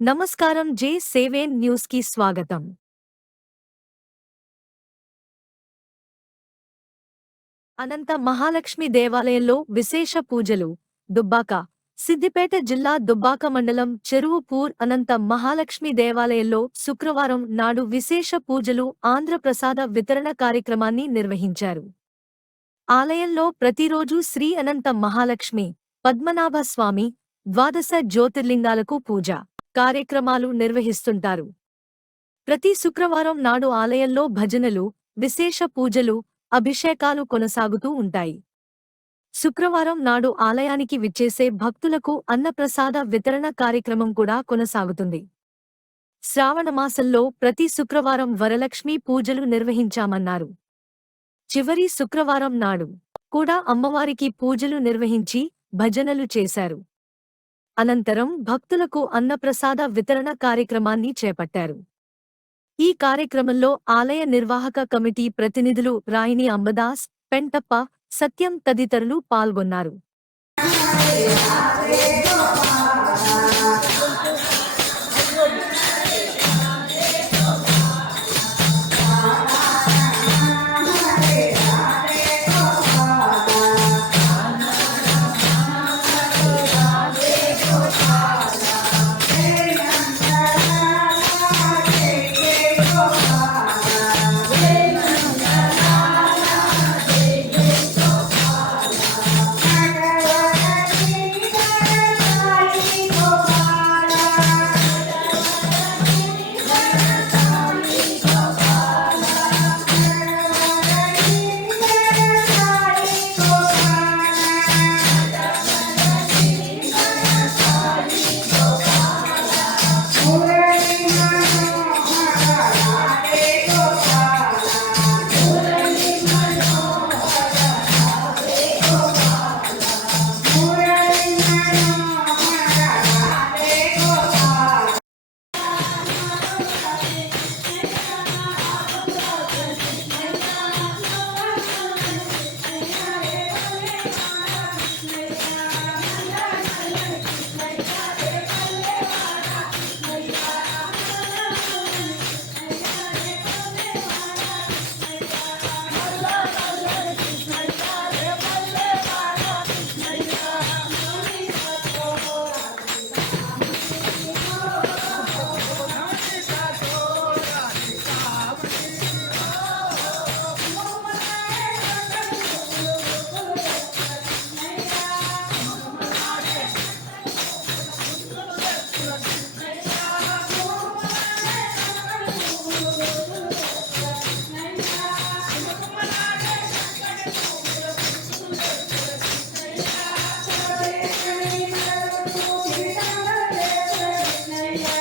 నమస్కారం జే సేవేన్ న్యూస్కి స్వాగతం. అనంత మహాలక్ష్మి దేవాలయంలో విశేష పూజలు. దుబ్బాక సిద్దిపేట జిల్లా దుబ్బాక మండలం చెరువుపూర్ అనంత మహాలక్ష్మి దేవాలయంలో శుక్రవారం నాడు విశేష పూజలు ఆంధ్రప్రసాద వితరణ కార్యక్రమాన్ని నిర్వహించారు. ఆలయంలో ప్రతిరోజు శ్రీ అనంత మహాలక్ష్మి పద్మనాభ స్వామి ద్వాదశ జ్యోతిర్లింగాలకు పూజ. కార్యక్రమాలు నిర్వహిస్తుంటారు. ప్రతి శుక్రవారం నాడు ఆలయంలో భజనలు విశేష పూజలు అభిషేకాలు కొనసాగుతూ ఉంటాయి. శుక్రవారం నాడు ఆలయానికి విచ్చేసే భక్తులకు అన్నప్రసాద వితరణ కార్యక్రమం కూడా కొనసాగుతుంది. శ్రావణమాసంలో ప్రతి శుక్రవారం వరలక్ష్మి పూజలు నిర్వహించామన్నారు. చివరి శుక్రవారం నాడు కూడా అమ్మవారికి పూజలు నిర్వహించి భజనలు చేశారు. అనంతరం భక్తులకు అన్నప్రసాద వితరణ కార్యక్రమాన్ని చేపట్టారు. ఈ కార్యక్రమంలో ఆలయ నిర్వాహక కమిటీ ప్రతినిధులు రాయిని అంబదాస్ పెంటప్ప సత్యం తదితరులు పాల్గొన్నారు. Oh, my God. yeah.